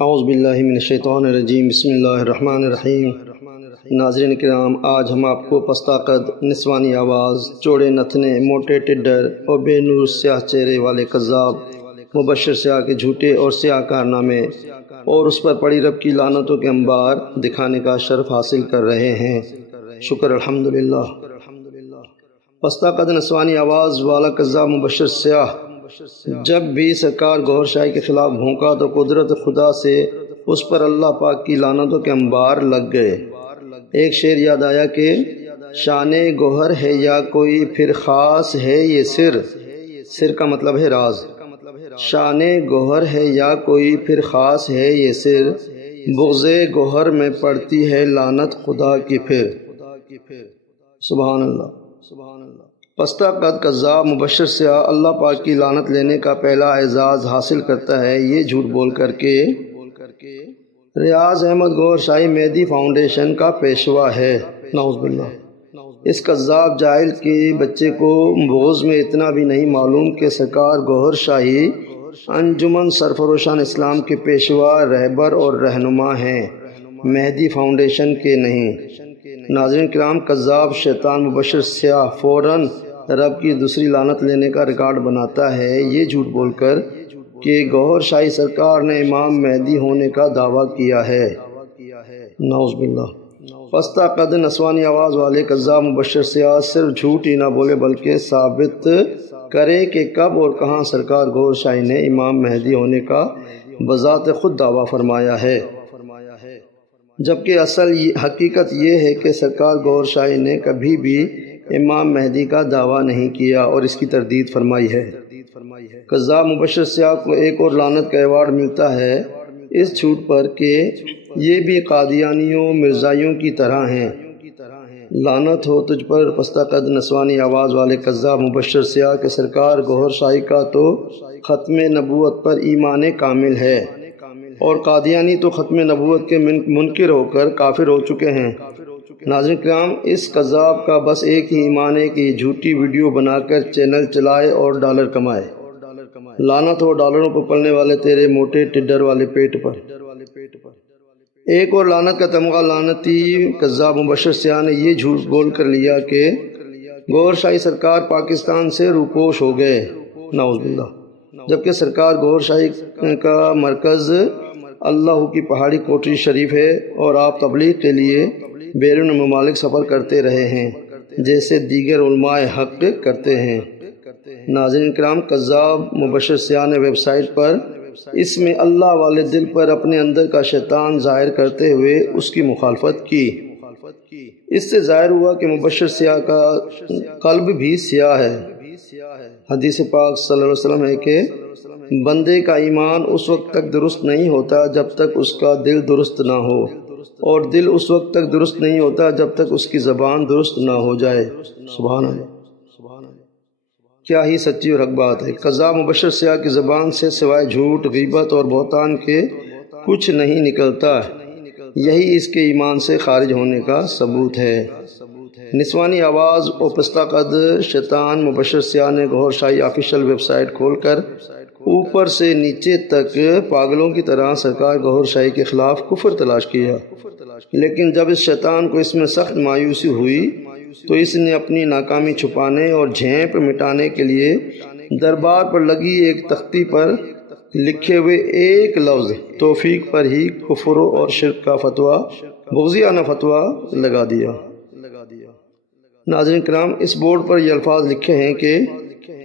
اعوذ باللہ من الشیطان الرجیم، بسم اللہ الرحمن الرحیم۔ ناظرین کرام، آج ہم آپ کو پستہ قد، نسوانی آواز، چوڑے نتنے، موٹے ٹڈر اور بے نور سیاہ چہرے والے کذاب مبشر سیاہ کے جھوٹے اور سیاہ کارنامے اور اس پر پڑی رب کی لعنتوں کے انبار دکھانے کا شرف حاصل کر رہے ہیں۔ شکر الحمدللہ۔ پستہ قد نسوانی آواز والا کذاب مبشر سیاہ جب بھی سرکار گوھر شاہی کے خلاف بھونکا تو قدرت خدا سے اس پر اللہ پاک کی لعنتوں کے انبار لگ گئے۔ ایک شعر یاد آیا کہ شان گوہر ہے یا کوئی پھر خاص ہے یہ سر، سر کا مطلب ہے راز۔ شان گوہر ہے یا کوئی پھر خاص ہے یہ سر، بغض گوہر میں پڑتی ہے لعنت خدا کی پھر۔ سبحان اللہ۔ پستہ قد کذاب مبشر سیاہ اللہ پاک کی لعنت لینے کا پہلا اعزاز حاصل کرتا ہے یہ جھوٹ بول کر کے ریاض احمد گوھر شاہی مہدی فاؤنڈیشن کا پیشوا ہے۔ نعوذ باللہ۔ اس کذاب جاہل کے بچے کو بغض میں اتنا بھی نہیں معلوم کہ سرکار گوھر شاہی انجمن سرفروشان اسلام کے پیشوا، رہبر اور رہنما ہیں، مہدی فاؤنڈیشن کے نہیں۔ ناظرین کرام، کذاب شیطان مبشر سیاہ فوراً رب کی دوسری لعنت لینے کا ریکارڈ بناتا ہے یہ جھوٹ بول کر کہ گوھر شاہی سرکار نے امام مہدی ہونے کا دعویٰ کیا ہے۔ نعوذ باللہ۔ پستہ قد نسوانی آواز والے کذاب مبشر سیاہ صرف جھوٹ ہی نہ بولے بلکہ ثابت کرے کہ کب اور کہاں سرکار گوھر شاہی نے امام مہدی ہونے کا بذات خود دعویٰ فرمایا ہے، جبکہ اصل حقیقت یہ ہے کہ سرکار گوھر شاہی نے کبھی بھی امام مہدی کا دعویٰ نہیں کیا اور اس کی تردید فرمائی ہے۔ کذاب مبشر سیاہ کو ایک اور لعنت کا ایوارڈ ملتا ہے اس جھوٹ پر کہ یہ بھی قادیانیوں مرزائیوں کی طرح ہیں۔ لعنت ہو تجھ پر پستہ قد نسوانی آواز والے کذاب مبشر سیاہ کے سرکار گوھر شاہی کا تو ختم نبوت پر ایمان کامل ہے اور قادیانی تو ختم نبوت کے منکر ہو کر کافر ہو چکے ہیں۔ ناظرین کرام، اس کذاب کا بس ایک ہی ایمان ہے کہ یہ جھوٹی ویڈیو بنا کر چینل چلائے اور ڈالر کمائے۔ لعنت ہو ڈالروں پر پلنے والے تیرے موٹے ٹڈر والے پیٹ پر۔ ایک اور لعنت کا تمغہ لعنتی کذاب مبشر سیاہ نے یہ جھوٹ بول کر لیا کہ گوھر شاہی سرکار پاکستان سے روپوش ہو گئے۔ نعوذ باللہ۔ جبکہ سرکار گوھر شاہی کا مرکز اللہ کی پہاڑی کوٹری شریف ہے اور آپ تبلیغ کے لیے بیرون ممالک سفر کرتے رہے ہیں جیسے دیگر علماء حق کرتے ہیں۔ ناظرین کرام، کذاب مبشر سیاہ نے ویب سائٹ پر اس میں اللہ والے دل پر اپنے اندر کا شیطان ظاہر کرتے ہوئے اس کی مخالفت کی۔ اس سے ظاہر ہوا کہ مبشر سیاہ کا قلب بھی سیاہ ہے۔ حدیث پاک صلی اللہ علیہ وسلم ہے کہ بندے کا ایمان اس وقت تک درست نہیں ہوتا جب تک اس کا دل درست نہ ہو، اور دل اس وقت تک درست نہیں ہوتا جب تک اس کی زبان درست نہ ہو جائے۔ سبحان اللہ۔ کیا ہی سچی اور حق بات ہے۔ کذاب مبشر سیاہ کی زبان سے سوائے جھوٹ، غیبت اور بہتان کے کچھ نہیں نکلتا، یہی اس کے ایمان سے خارج ہونے کا ثبوت ہے۔ نسوانی آواز اور پستہ قد شیطان مبشر سیاہ نے Gohar Shahi official web site کھول کر اوپر سے نیچے تک پاگلوں کی طرح سرکار گوھر شاہی کے خلاف کفر تلاش کیا، لیکن جب اس شیطان کو اس میں سخت مایوسی ہوئی تو اس نے اپنی ناکامی چھپانے اور جھینپ مٹانے کے لیے دربار پر لگی ایک تختی پر لکھے ہوئے ایک لفظ توفیق پر ہی کفر اور شرک کا فتویٰ، بغضیانہ فتویٰ لگا دیا۔ ناظرین کرام، اس بورڈ پر یہ الفاظ لکھے ہیں کہ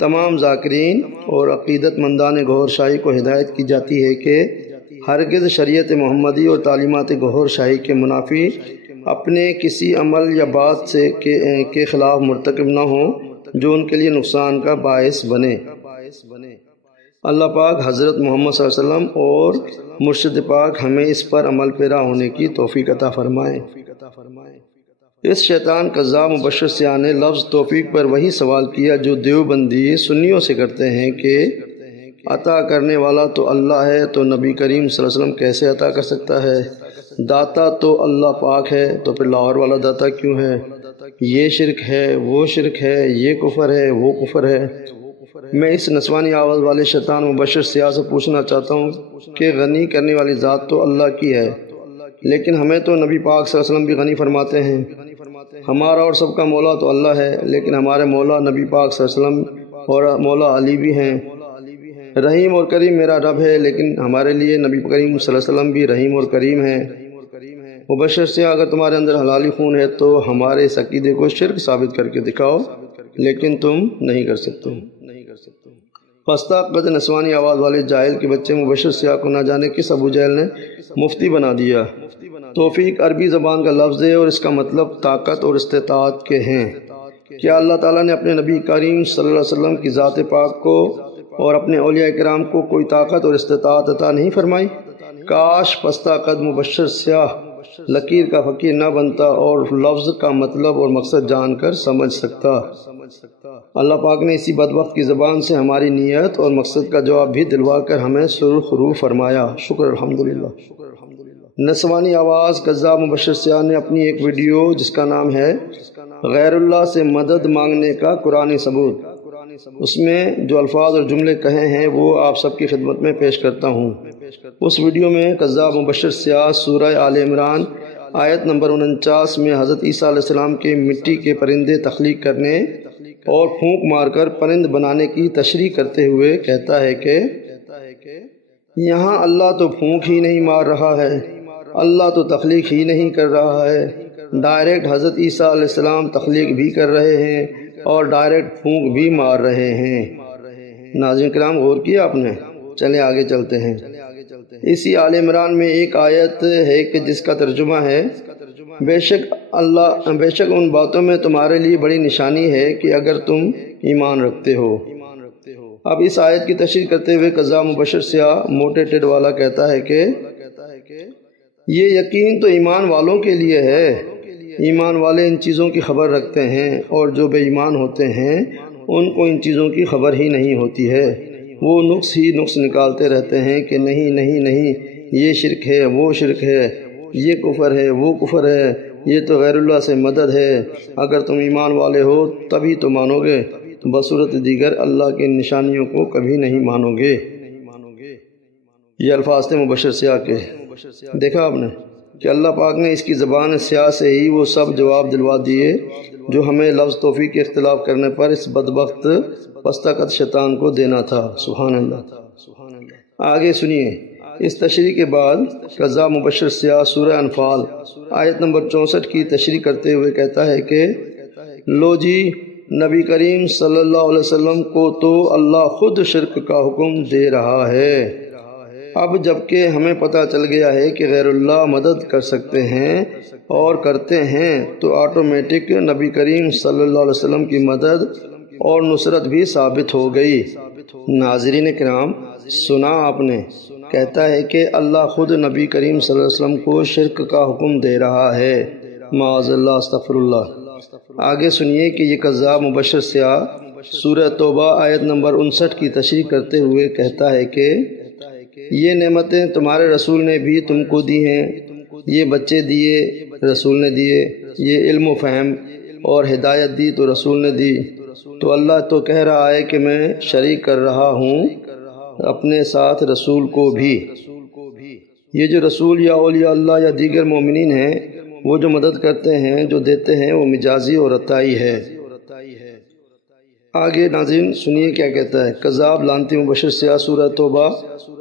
تمام ذاکرین اور عقیدت مندان گوھر شاہی کو ہدایت کی جاتی ہے کہ ہرگز شریعت محمدی اور تعلیمات گوھر شاہی کے منافی اپنے کسی عمل یا بات سے کے خلاف مرتکب نہ ہوں جو ان کے لیے نقصان کا باعث بنے۔ اللہ پاک حضرت محمد صلی اللہ علیہ وسلم اور مرشد پاک ہمیں اس پر عمل پیرا ہونے کی توفیق عطا فرمائے۔ اس شیطان کذاب مبشر سیاہ نے لفظ توفیق پر وہی سوال کیا جو دیوبندی سنیوں سے کرتے ہیں کہ عطا کرنے والا تو اللہ ہے تو نبی کریم صلی اللہ علیہ وسلم کیسے عطا کر سکتا ہے؟ داتا تو اللہ پاک ہے تو پھر لاہور والا داتا کیوں ہے؟ یہ شرک ہے، وہ شرک ہے، یہ کفر ہے، وہ کفر ہے۔ میں اس نسوانی آواز والے شیطان مبشر سیاہ سے پوچھنا چاہتا ہوں کہ غنی کرنے والی ذات تو اللہ کی ہے، لیکن ہمیں تو نبی پاک صلی اللہ علیہ وسلم بھی غنی فرماتے ہیں۔ ہمارا اور سب کا مولا تو اللہ ہے، لیکن ہمارے مولا نبی پاک صلی اللہ علیہ وسلم اور مولا علی بھی ہیں۔ رحیم اور کریم میرا رب ہے، لیکن ہمارے لیے نبی کریم صلی اللہ علیہ وسلم بھی رحیم اور کریم ہیں۔ مبشر سے اگر تمہارے اندر حلالی خون ہے تو ہمارے اس عقیدے کو شرک ثابت کر کے دکھاؤ، لیکن تم نہیں کر سکتے۔ پستہ قد نسوانی آواز والے جاہل کے بچے مبشر سیاہ کو نہ جانے کس ابو جہل نے مفتی بنا دیا۔ توفیق عربی زبان کا لفظ ہے اور اس کا مطلب طاقت اور استطاعت کے ہیں۔ کیا اللہ تعالیٰ نے اپنے نبی کریم صلی اللہ علیہ وسلم کی ذات پاک کو اور اپنے اولیاء کرام کو کوئی طاقت اور استطاعت عطا نہیں فرمائی؟ کاش پستہ قد مبشر سیاہ لکیر کا فقیر نہ بنتا اور لفظ کا مطلب اور مقصد جان کر سمجھ سکتا۔ اللہ پاک نے اسی بدبخت کی زبان سے ہماری نیت اور مقصد کا جواب بھی دلوا کر ہمیں سرخ روح فرمایا۔ شکر الحمدللہ۔ نسوانی آواز کذاب مبشر سیاہ نے اپنی ایک ویڈیو جس کا نام ہے غیر اللہ سے مدد مانگنے کا قرآنی ثبوت، اس میں جو الفاظ اور جملے کہے ہیں وہ آپ سب کی خدمت میں پیش کرتا ہوں۔ اس ویڈیو میں کذاب مبشر سیاہ سورہ آل عمران آیت نمبر 49 میں حضرت عیسیٰ علیہ السلام کے مٹی کے پرندے تخلیق کرنے اور پھونک مار کر پرند بنانے کی تشریح کرتے ہوئے کہتا ہے کہ یہاں اللہ تو پھونک ہی نہیں مار رہا ہے، اللہ تو تخلیق ہی نہیں کر رہا ہے، ڈائریکٹ حضرت عیسیٰ علیہ السلام تخلیق بھی کر رہے ہیں اور ڈائریکٹ پھونک بھی مار رہے ہیں۔ ناظرین کرام غور کیا آپ نے؟ چلیں آگے چلتے ہیں۔ اسی آل عمران میں ایک آیت ہے کہ جس کا ترجمہ ہے بے شک ان باتوں میں تمہارے لیے بڑی نشانی ہے کہ اگر تم ایمان رکھتے ہو۔ اب اس آیت کی تشریح کرتے ہوئے کذاب مبشر سیاہ موٹے ٹیڈ والا کہتا ہے کہ یہ یقین تو ایمان والوں کے لیے ہے، ایمان والے ان چیزوں کی خبر رکھتے ہیں اور جو بے ایمان ہوتے ہیں ان کو ان چیزوں کی خبر ہی نہیں ہوتی ہے، وہ نقص ہی نقص نکالتے رہتے ہیں کہ نہیں نہیں نہیں یہ شرک ہے، وہ شرک ہے، یہ کفر ہے، وہ کفر ہے، یہ تو غیر اللہ سے مدد ہے۔ اگر تم ایمان والے ہو تبھی تو مانو گے، بصورت دیگر اللہ کی نشانیوں کو کبھی نہیں مانو گے۔ یہ الفاظ تھے مبشر سیاہ کے۔ دیکھا آپ نے کہ اللہ پاک نے اس کی زبان سیاہ سے ہی وہ سب جواب دلوا دیے جو ہمیں لفظ توفیق کے اختلاف کرنے پر اس بدبخت پستہ قد شیطان کو دینا تھا۔ سبحان اللہ۔ آگے سنیے، اس تشریح کے بعد کذاب مبشر سیاہ سورہ انفال آیت نمبر 64 کی تشریح کرتے ہوئے کہتا ہے کہ لو جی، نبی کریم صلی اللہ علیہ وسلم کو تو اللہ خود شرک کا حکم دے رہا ہے۔ اب جبکہ ہمیں پتہ چل گیا ہے کہ غیر اللہ مدد کر سکتے ہیں اور کرتے ہیں تو آٹومیٹک نبی کریم صلی اللہ علیہ وسلم کی مدد اور نصرت بھی ثابت ہو گئی۔ ناظرین کرام سنا آپ نے، کہتا ہے کہ اللہ خود نبی کریم صلی اللہ علیہ وسلم کو شرک کا حکم دے رہا ہے، معاذ اللہ، استغفر اللہ۔ آگے سنیے کہ یہ کذاب مبشر سیاہ سورہ توبہ آیت نمبر 59 کی تشریح کرتے ہوئے کہتا ہے کہ یہ نعمتیں تمہارے رسول نے بھی تم کو دی ہیں، یہ بچے دیے رسول نے دیے، یہ علم و فہم اور ہدایت دی تو رسول نے دی، تو اللہ تو کہہ رہا ہے کہ میں شریک کر رہا ہوں اپنے ساتھ رسول کو بھی۔ یہ جو رسول یا اولیاء اللہ یا دیگر مومنین ہیں وہ جو مدد کرتے ہیں، جو دیتے ہیں، وہ مجازی اور عطائی ہے۔ آگے ناظرین سنیے کیا کہتا ہے کذاب لعنتی مبشر سیاہ سورہ توبہ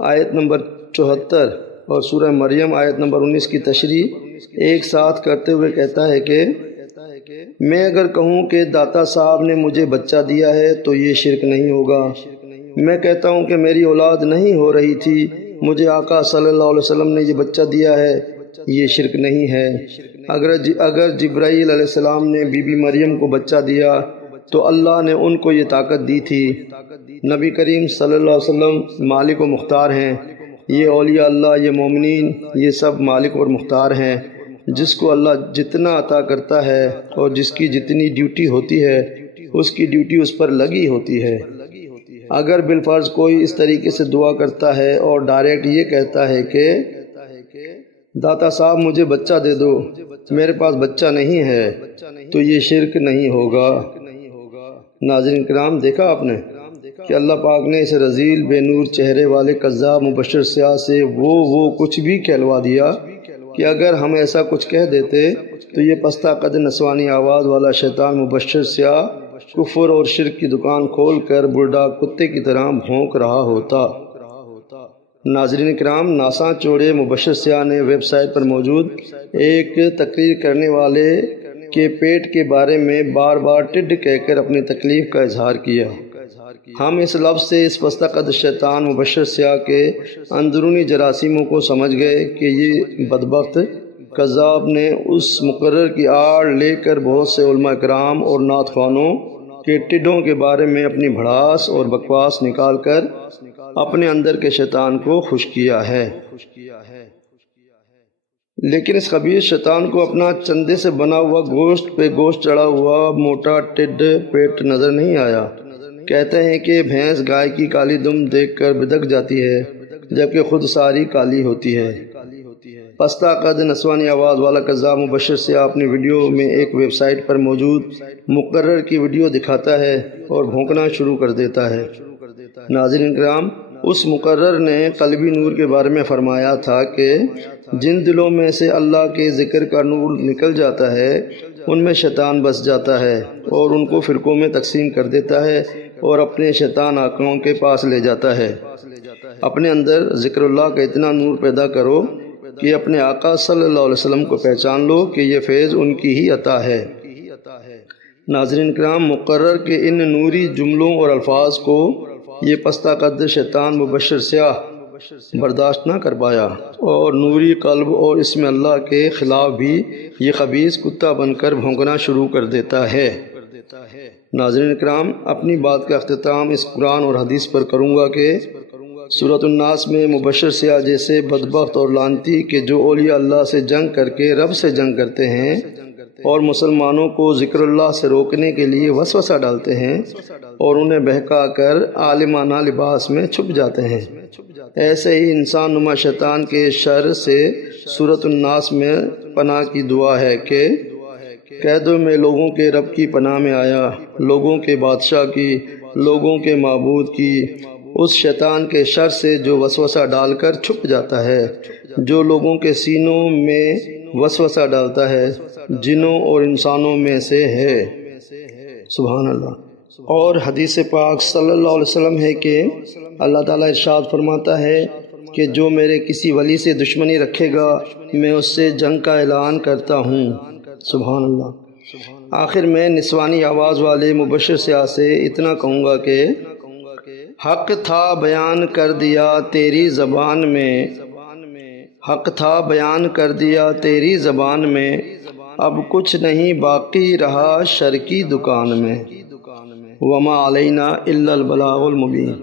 آیت نمبر 74 اور سورہ مریم آیت نمبر 19 کی تشریح ایک ساتھ کرتے ہوئے کہتا ہے کہ میں اگر کہوں کہ داتا صاحب نے مجھے بچہ دیا ہے تو یہ شرک نہیں ہوگا، میں کہتا ہوں کہ میری اولاد نہیں ہو رہی تھی، مجھے آقا صلی اللہ علیہ وسلم نے یہ بچہ دیا ہے، یہ شرک نہیں ہے۔ اگر جبرائیل علیہ السلام نے بی بی مریم کو بچہ دیا تو اللہ نے ان کو یہ طاقت دی تھی۔ نبی کریم صلی اللہ علیہ وسلم مالک و مختار ہیں، یہ اولیاء اللہ، یہ مومنین، یہ سب مالک اور مختار ہیں۔ جس کو اللہ جتنا عطا کرتا ہے اور جس کی جتنی ڈیوٹی ہوتی ہے اس کی ڈیوٹی اس پر لگی ہوتی ہے۔ اگر بالفرض کوئی اس طریقے سے دعا کرتا ہے اور ڈائریکٹ یہ کہتا ہے کہ داتا صاحب مجھے بچہ دے دو، میرے پاس بچہ نہیں ہے، تو یہ شرک نہیں ہوگا۔ ناظرین کرام دیکھا آپ نے کہ اللہ پاک نے اس رذیل بے نور چہرے والے کذاب مبشر سیاہ سے وہ کچھ بھی کہلوا دیا کہ اگر ہم ایسا کچھ کہہ دیتے تو یہ پستہ قد نسوانی آواز والا شیطان مبشر سیاہ کفر اور شرک کی دکان کھول کر بلڈا کتے کی طرح بھونک رہا ہوتا۔ ناظرین کرام، ناسا چوڑے مبشر سیاہ نے ویب سائٹ پر موجود ایک تقریر کرنے والے کے پیٹ کے بارے میں بار بار ٹڈ کہہ کر اپنی تکلیف کا اظہار کیا۔ ہم اس لفظ سے اس پستہ قد شیطان مبشر سیاہ کے اندرونی جراثیموں کو سمجھ گئے کہ یہ بدبخت کذاب نے اس مقرر کی آڑ لے کر بہت سے علماء کرام اور نعت خوانوں کے ٹڈوں کے بارے میں اپنی بھڑاس اور بکواس نکال کر اپنے اندر کے شیطان کو خوش کیا ہے۔ لیکن اس خبیث شیطان کو اپنا چندے سے بنا ہوا گوشت پہ گوشت چڑھا ہوا موٹا ٹڈ پیٹ نظر نہیں آیا۔ کہتے ہیں کہ بھینس گائے کی کالی دم دیکھ کر بدک جاتی ہے جبکہ خود ساری کالی ہوتی ہے۔ پستہ قد نسوانی آواز والا کذاب مبشر سے اپنی ویڈیو میں ایک ویب سائٹ پر موجود مقرر کی ویڈیو دکھاتا ہے اور بھونکنا شروع کر دیتا ہے۔ ناظرین کرام، اس مقرر نے قلبی نور کے بارے میں فرمایا تھا کہ جن دلوں میں سے اللہ کے ذکر کا نور نکل جاتا ہے ان میں شیطان بس جاتا ہے اور ان کو فرقوں میں تقسیم کر دیتا ہے اور اپنے شیطان آقاؤں کے پاس لے جاتا ہے۔ اپنے اندر ذکر اللہ کا اتنا نور پیدا کرو کہ اپنے آقا صلی اللہ علیہ وسلم کو پہچان لو کہ یہ فیض ان کی ہی عطا ہے۔ ناظرین کرام، مقرر کے ان نوری جملوں اور الفاظ کو یہ پستہ قد شیطان مبشر سیاہ برداشت نہ کر پایا اور نوری قلب اور اسم اللہ کے خلاف بھی یہ خبیث کتا بن کر بھونکنا شروع کر دیتا ہے۔ ناظرین کرام، اپنی بات کا اختتام اس قرآن اور حدیث پر کروں گا کہ سورۃ الناس میں مبشر سیاہ جیسے بدبخت اور لعنتی کہ جو اولیاء اللہ سے جنگ کر کے رب سے جنگ کرتے ہیں اور مسلمانوں کو ذکر اللہ سے روکنے کے لیے وسوسہ ڈالتے ہیں اور انہیں بہکا کر عالمانہ لباس میں چھپ جاتے ہیں، ایسے ہی انسان نما شیطان کے شر سے سورۃ الناس میں پناہ کی دعا ہے کہ کہہ دو میں لوگوں کے رب کی پناہ میں آیا، لوگوں کے بادشاہ کی، لوگوں کے معبود کی، اس شیطان کے شر سے جو وسوسہ ڈال کر چھپ جاتا ہے، جو لوگوں کے سینوں میں وسوسہ ڈالتا ہے، جنوں اور انسانوں میں سے ہے۔ سبحان اللہ۔ اور حدیث پاک صلی اللہ علیہ وسلم ہے کہ اللہ تعالیٰ ارشاد فرماتا ہے کہ جو میرے کسی ولی سے دشمنی رکھے گا میں اس سے جنگ کا اعلان کرتا ہوں۔ سبحان اللہ۔ آخر میں نسوانی آواز والے مبشر سیاہ سے اتنا کہوں گا کہ حق تھا بیان کر دیا تیری زبان میں، حق تھا بیان کر دیا تیری زبان میں، اب کچھ نہیں باقی رہا شر کی دکان میں، وما علینا الا البلاغ المبین۔